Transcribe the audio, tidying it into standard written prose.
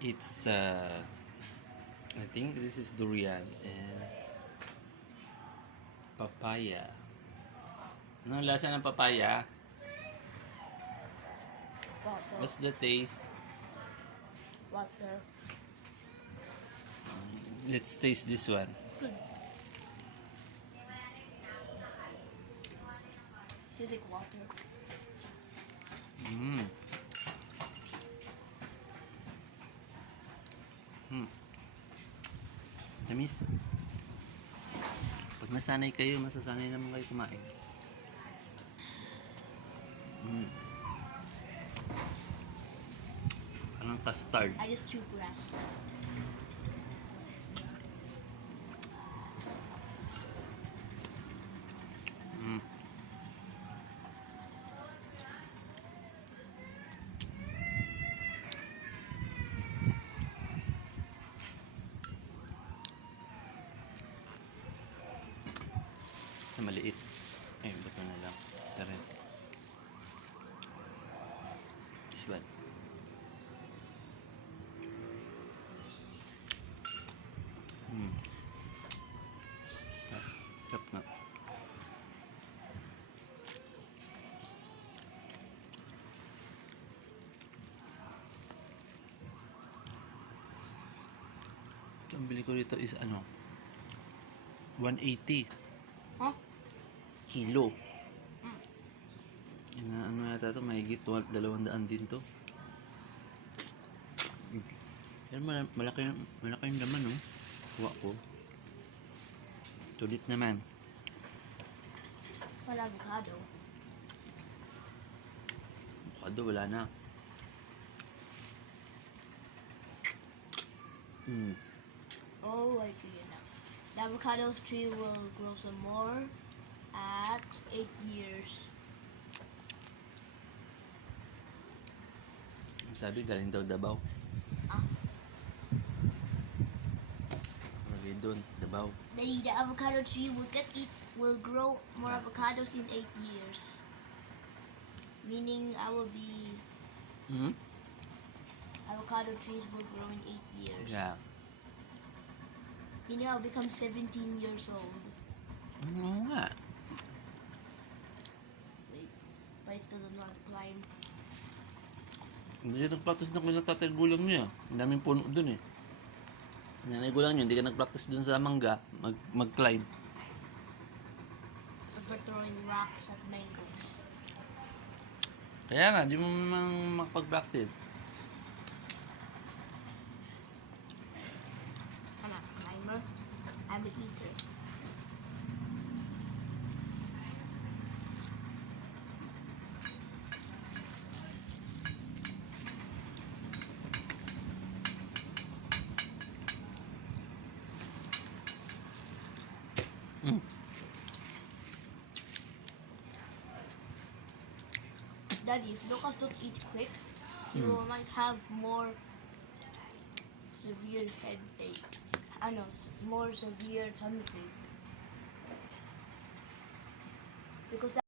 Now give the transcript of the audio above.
It's I think this is durian and papaya. Ano lasa ng papaya? Water. What's the taste? Water. Let's taste this one. Good. Tastes like water. Mm. Tamis. Pag nasanay kayo, masasanay naman kayo kumain. Parang custard. I just chew grass. Na maliit. Ay, bato na lang. Ito rin. This one. Sarap nga. Ang bili ko dito is 180 Huh? kilo. Ano yata ito, mahigit 200 din to. Pero malaki yung laman, no? Kuha ko. Sulit naman. Wala avocado. Avocado, wala na. Oh, I get it now. The avocado tree will grow some more at 8 years. Sabi, galing daw Davao. Ah. Lagi doon, Davao. The avocado tree will grow more avocados in 8 years. Meaning I will be avocado trees will grow in 8 years. Yeah. Meaning I'll become 17 years old. Oo nga. Wait, but I still don't want to climb. Hindi nag-practice na ko ng tatay gulang niya. Ang daming puno doon eh. Nanay gulang niyo, hindi ka nag-practice doon sa mangga, mag-climb. For throwing rocks at mangoes. Kaya nga, di mo naman makapag-practice. I'm not a climber. I'm an eater. Daddy, if Lucas don't eat quick, he might have more severe headache. I know, more severe tummy ache. Because